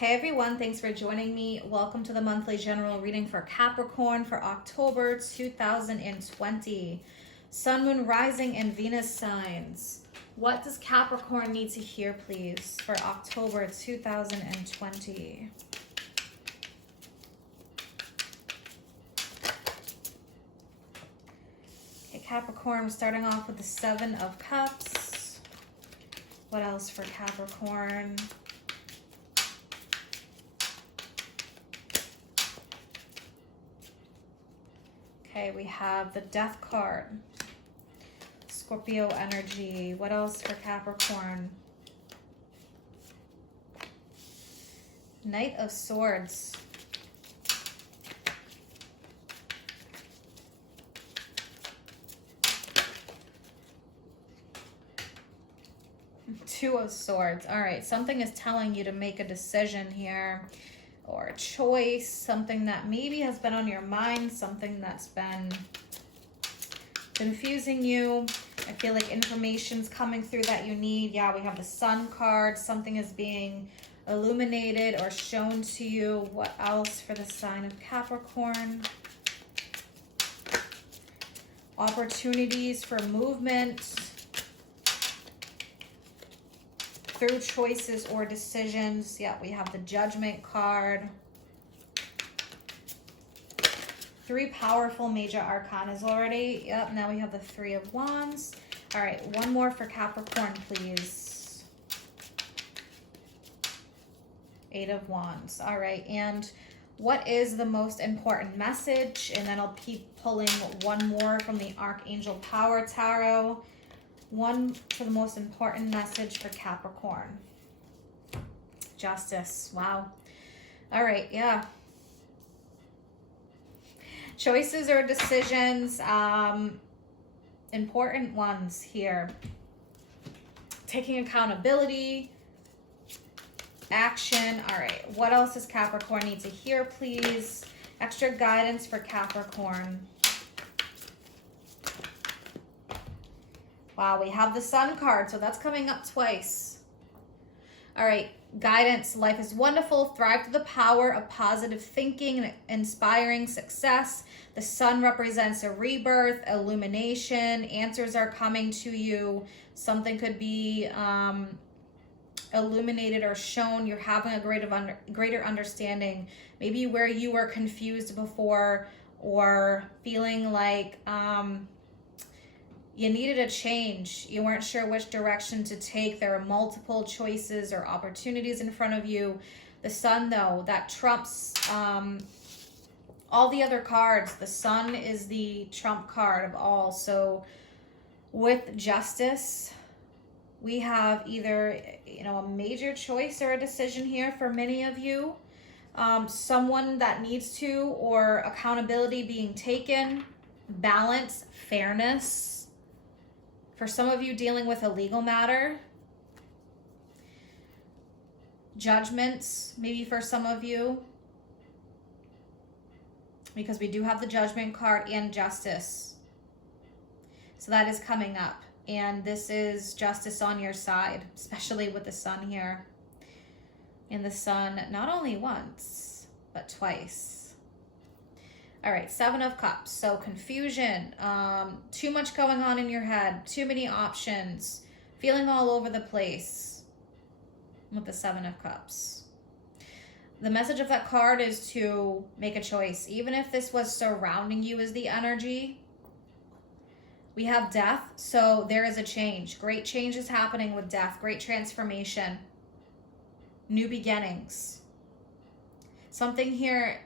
Hey everyone, thanks for joining me. Welcome to the monthly general reading for Capricorn for October 2020. Sun, Moon, Rising, and Venus signs. What does Capricorn need to hear, please, for October 2020? Okay, Capricorn, we're starting off with the Seven of Cups. What else for Capricorn? Okay, we have the Death card. Scorpio energy. What else for Capricorn? Knight of Swords. Two of Swords. All right, something is telling you to make a decision here, or a choice, something that maybe has been on your mind, something that's been confusing you. I feel like information's coming through that you need. Yeah, we have the Sun card. Something is being illuminated or shown to you. What else for the sign of Capricorn? Opportunities for movement through choices or decisions. Yeah, we have the Judgment card. Three powerful major arcanas already. Yep, now we have the Three of Wands. All right, one more for Capricorn, please. Eight of Wands. All right, and what is the most important message? And then I'll keep pulling one more from the Archangel Power Tarot. One for the most important message for Capricorn. Justice. Wow. All right, yeah. Choices or decisions, important ones here. Taking accountability, action. All right, what else does Capricorn need to hear, please? Extra guidance for Capricorn. Wow, we have the Sun card, so that's coming up twice. All right, guidance. Life is wonderful. Thrive to the power of positive thinking and inspiring success. The Sun represents a rebirth, illumination. Answers are coming to you. Something could be illuminated or shown. You're having a greater understanding. Maybe where you were confused before or feeling like you needed a change. You weren't sure which direction to take. There are multiple choices or opportunities in front of you. The Sun, though, that trumps all the other cards. The Sun is the trump card of all. So with Justice, we have either, a major choice or a decision here for many of you. Someone that needs to, or accountability being taken, balance, fairness. For some of you dealing with a legal matter, judgments, maybe for some of you, because we do have the Judgment card and Justice. So that is coming up. And this is justice on your side, especially with the Sun here. And the Sun not only once, but twice. All right, Seven of Cups. So confusion, too much going on in your head, too many options, feeling all over the place with the Seven of Cups. The message of that card is to make a choice. Even if this was surrounding you as the energy, we have Death, so there is a change. Great change is happening with Death, great transformation, new beginnings. Something here,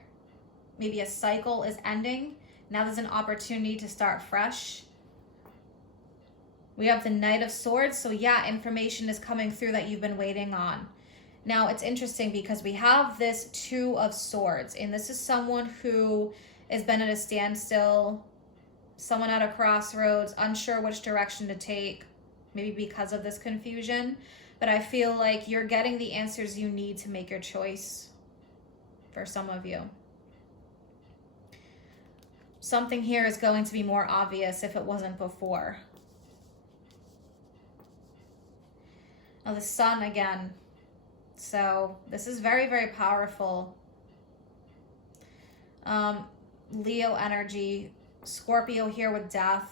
maybe a cycle is ending. Now there's an opportunity to start fresh. We have the Knight of Swords. So yeah, information is coming through that you've been waiting on. Now it's interesting because we have this Two of Swords. And this is someone who has been at a standstill. Someone at a crossroads, unsure which direction to take. Maybe because of this confusion. But I feel like you're getting the answers you need to make your choice for some of you. Something here is going to be more obvious if it wasn't before. Now the Sun again. So this is very, very powerful. Leo energy, Scorpio here with death.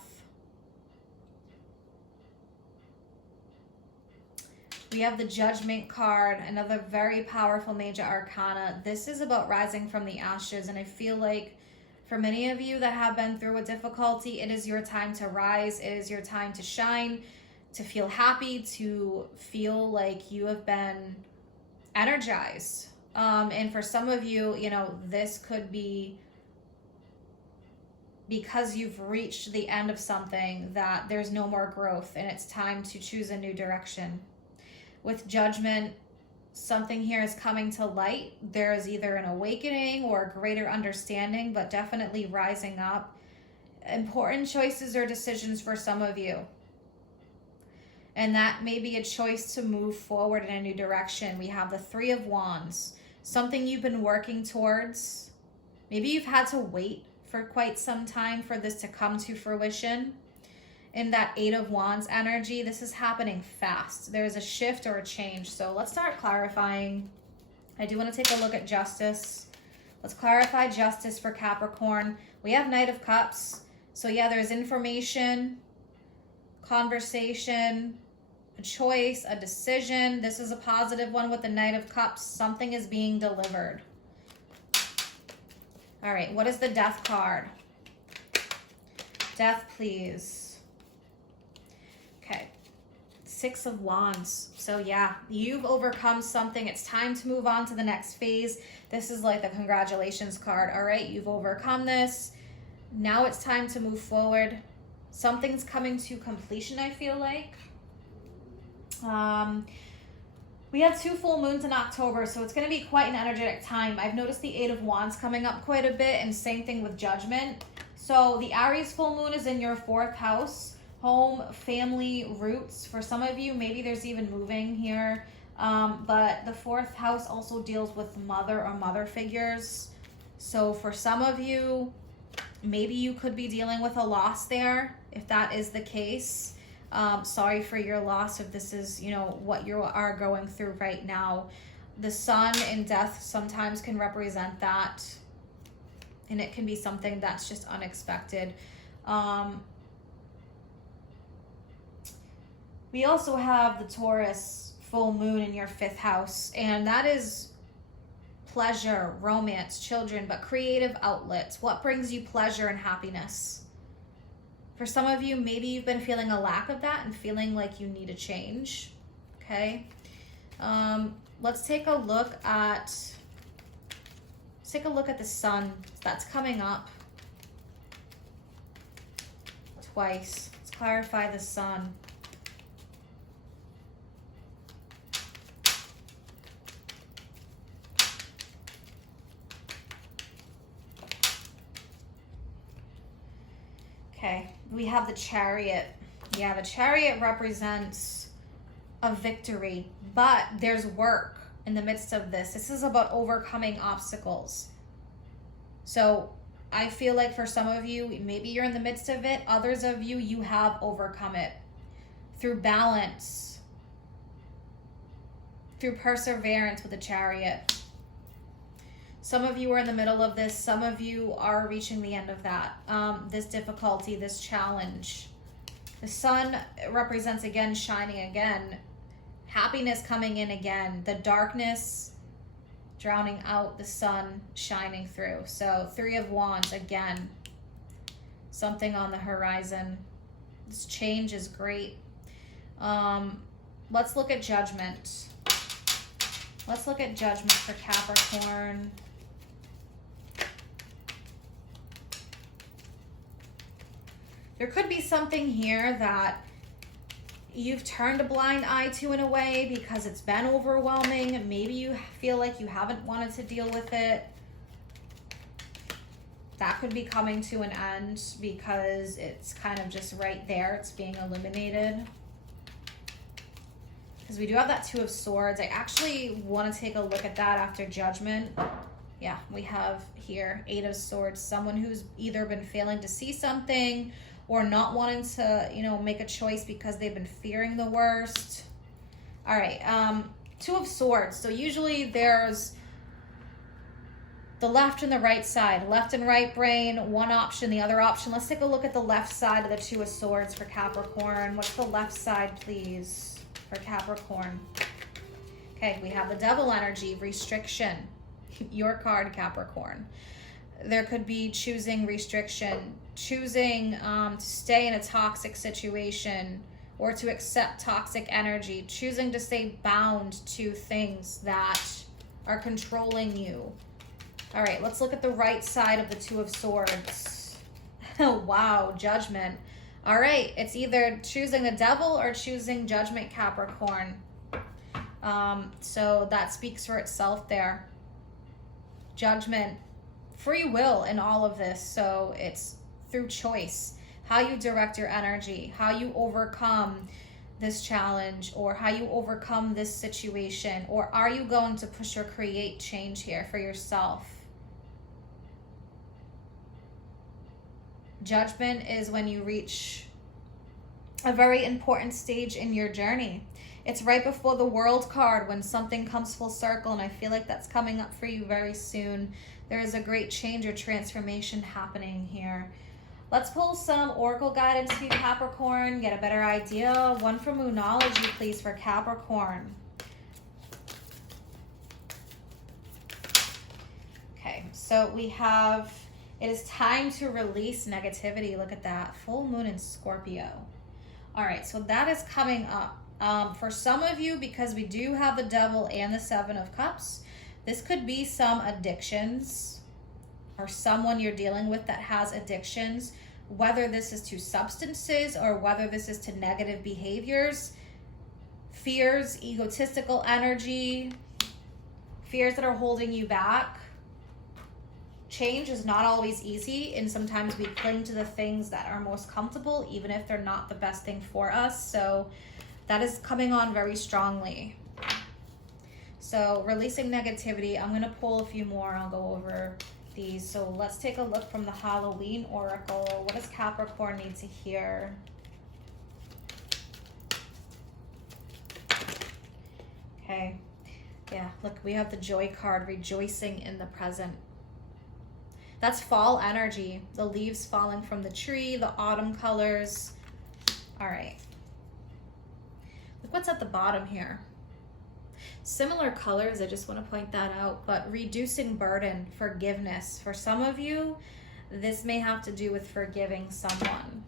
We have the Judgment card, another very powerful major arcana. This is about rising from the ashes, and I feel like for many of you that have been through a difficulty, it is your time to rise. It is your time to shine, to feel happy, to feel like you have been energized. And for some of you, you know, this could be because you've reached the end of something, that there's no more growth and it's time to choose a new direction. With Judgment, something here is coming to light. There is either an awakening or a greater understanding, but definitely rising up. Important choices or decisions for some of you. And that may be a choice to move forward in a new direction. We have the Three of Wands, something you've been working towards. Maybe you've had to wait for quite some time for this to come to fruition. In that Eight of Wands energy, this is happening fast. There's a shift or a change. So let's start clarifying. I do want to take a look at justice. Let's clarify justice for Capricorn. We have Knight of Cups. So yeah, there's information, conversation, a choice, a decision. This is a positive one with the Knight of Cups. Something is being delivered. All right, what is the Death card? Death, please. Okay, Six of Wands. So yeah, you've overcome something. It's time to move on to the next phase. This is like the congratulations card. All right, you've overcome this. Now it's time to move forward. Something's coming to completion, I feel like. We have 2 full moons in October, so it's going to be quite an energetic time. I've noticed the Eight of Wands coming up quite a bit, and same thing with Judgment. So the Aries full moon is in your 4th house. Home, family, roots. For some of you, maybe there's even moving here. But the 4th house also deals with mother or mother figures. So for some of you, maybe you could be dealing with a loss there, if that is the case. Sorry for your loss if this is, you know, what you are going through right now. The sun in death sometimes can represent that. And it can be something that's just unexpected. We also have the Taurus full moon in your 5th house, and that is pleasure, romance, children, but creative outlets. What brings you pleasure and happiness? For some of you, maybe you've been feeling a lack of that and feeling like you need a change. Okay. Let's take a look at the sun that's coming up twice. Let's clarify the sun. Okay, we have the Chariot. Yeah, the Chariot represents a victory, but there's work in the midst of this. This is about overcoming obstacles. So I feel like for some of you, maybe you're in the midst of it. Others of you, you have overcome it through balance, through perseverance with the Chariot. Some of you are in the middle of this. Some of you are reaching the end of that. This difficulty, this challenge. The sun represents again, shining again. Happiness coming in again. The darkness drowning out, the sun shining through. So 3 of Wands again. Something on the horizon. This change is great. Let's look at Judgment. Let's look at Judgment for Capricorn. There could be something here that you've turned a blind eye to in a way because it's been overwhelming. Maybe you feel like you haven't wanted to deal with it. That could be coming to an end because it's kind of just right there. It's being eliminated. Because we do have that 2 of Swords. I actually want to take a look at that after Judgment. Yeah, we have here 8 of Swords. Someone who's either been failing to see something or not wanting to, you know, make a choice because they've been fearing the worst. All right, Two of Swords. So usually there's the left and the right side, left and right brain, one option, the other option. Let's take a look at the left side of the Two of Swords for Capricorn. What's the left side, please, for Capricorn? Okay, we have the Devil energy, restriction. Your card, Capricorn. There could be choosing restriction, choosing to stay in a toxic situation or to accept toxic energy, choosing to stay bound to things that are controlling you. All right, let's look at the right side of the Two of Swords. Oh, wow, Judgment. All right, it's either choosing the Devil or choosing Judgment, Capricorn. So that speaks for itself there. Judgment, free will in all of this. So it's through choice, how you direct your energy, how you overcome this challenge, or how you overcome this situation, or are you going to push or create change here for yourself? Judgment is when you reach a very important stage in your journey. It's right before the World card when something comes full circle, and I feel like that's coming up for you very soon. There is a great change or transformation happening here. Let's pull some Oracle guidance for you, Capricorn, get a better idea. One for Moonology, please, for Capricorn. Okay, so we have, it is time to release negativity. Look at that, full moon in Scorpio. All right, so that is coming up. For some of you, because we do have the Devil and the Seven of Cups, this could be some addictions or someone you're dealing with that has addictions, whether this is to substances or whether this is to negative behaviors, fears, egotistical energy, fears that are holding you back. Change is not always easy, and sometimes we cling to the things that are most comfortable, even if they're not the best thing for us. So that is coming on very strongly. So releasing negativity, I'm going to pull a few more. I'll go over these. So let's take a look from the Halloween Oracle. What does Capricorn need to hear? Okay. Yeah, look, we have the Joy card, rejoicing in the present. That's fall energy. The leaves falling from the tree, the autumn colors. All right. Look what's at the bottom here. Similar colors, I just want to point that out, but reducing burden, forgiveness. For some of you, this may have to do with forgiving someone.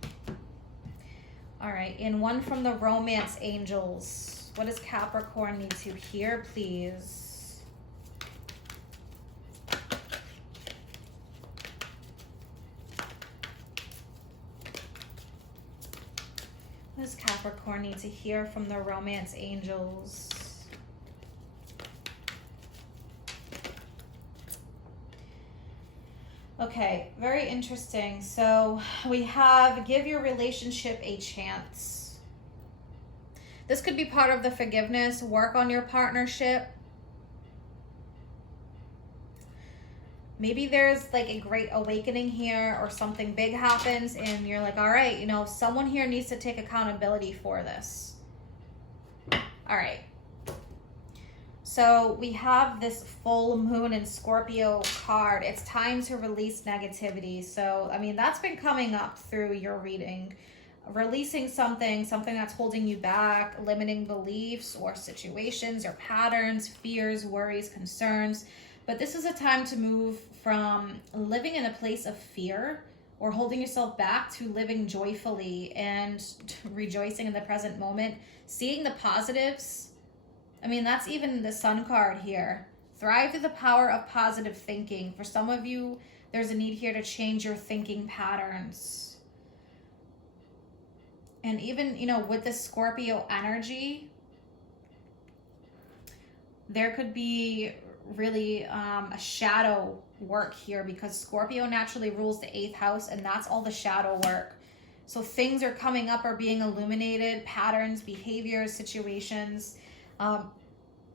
All right, and one from the Romance Angels. What does Capricorn need to hear, please? What does Capricorn need to hear from the Romance Angels? Okay, very interesting. So we have give your relationship a chance. This could be part of the forgiveness, work on your partnership. Maybe there's like a great awakening here or something big happens and you're like, all right, you know, someone here needs to take accountability for this. All right. So we have this full moon in Scorpio card. It's time to release negativity. So, I mean, that's been coming up through your reading. Releasing something that's holding you back, limiting beliefs or situations or patterns, fears, worries, concerns. But this is a time to move from living in a place of fear or holding yourself back to living joyfully and rejoicing in the present moment, seeing the positives. I mean, that's even the Sun card here. Thrive through the power of positive thinking. For some of you, there's a need here to change your thinking patterns. And even, you know, with the Scorpio energy, there could be really a shadow work here because Scorpio naturally rules the 8th house, and that's all the shadow work. So things are coming up, are being illuminated, patterns, behaviors, situations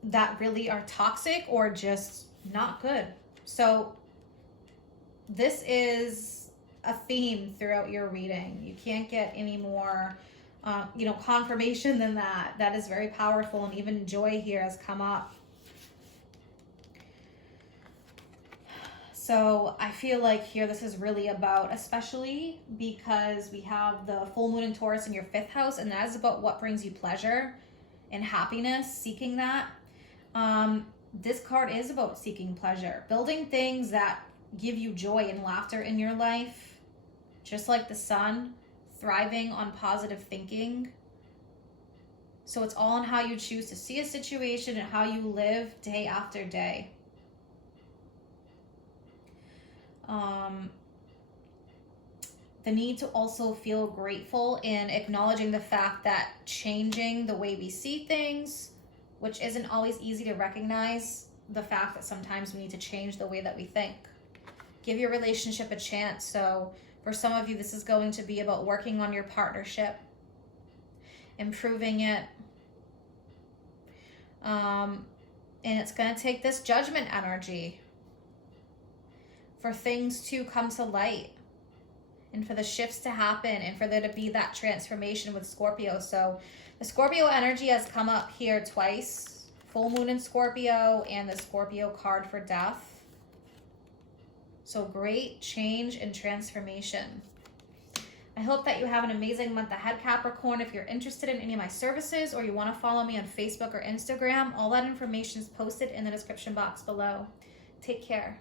that really are toxic or just not good. So this is a theme throughout your reading. You can't get any more confirmation than that. That is very powerful, and even joy here has come up. So I feel like here this is really about, especially because we have the full moon in Taurus in your 5th house, and that is about what brings you pleasure and happiness, seeking that. This card is about seeking pleasure, building things that give you joy and laughter in your life, just like the sun, thriving on positive thinking. So it's all in how you choose to see a situation and how you live day after day. The need to also feel grateful in acknowledging the fact that changing the way we see things, which isn't always easy to recognize, the fact that sometimes we need to change the way that we think. Give your relationship a chance. So for some of you, this is going to be about working on your partnership, improving it. And it's going to take this judgment energy for things to come to light and for the shifts to happen and for there to be that transformation with Scorpio. So the Scorpio energy has come up here twice. Full moon in Scorpio and the Scorpio card for death. So great change and transformation. I hope that you have an amazing month ahead, Capricorn. If you're interested in any of my services or you want to follow me on Facebook or Instagram, all that information is posted in the description box below. Take care.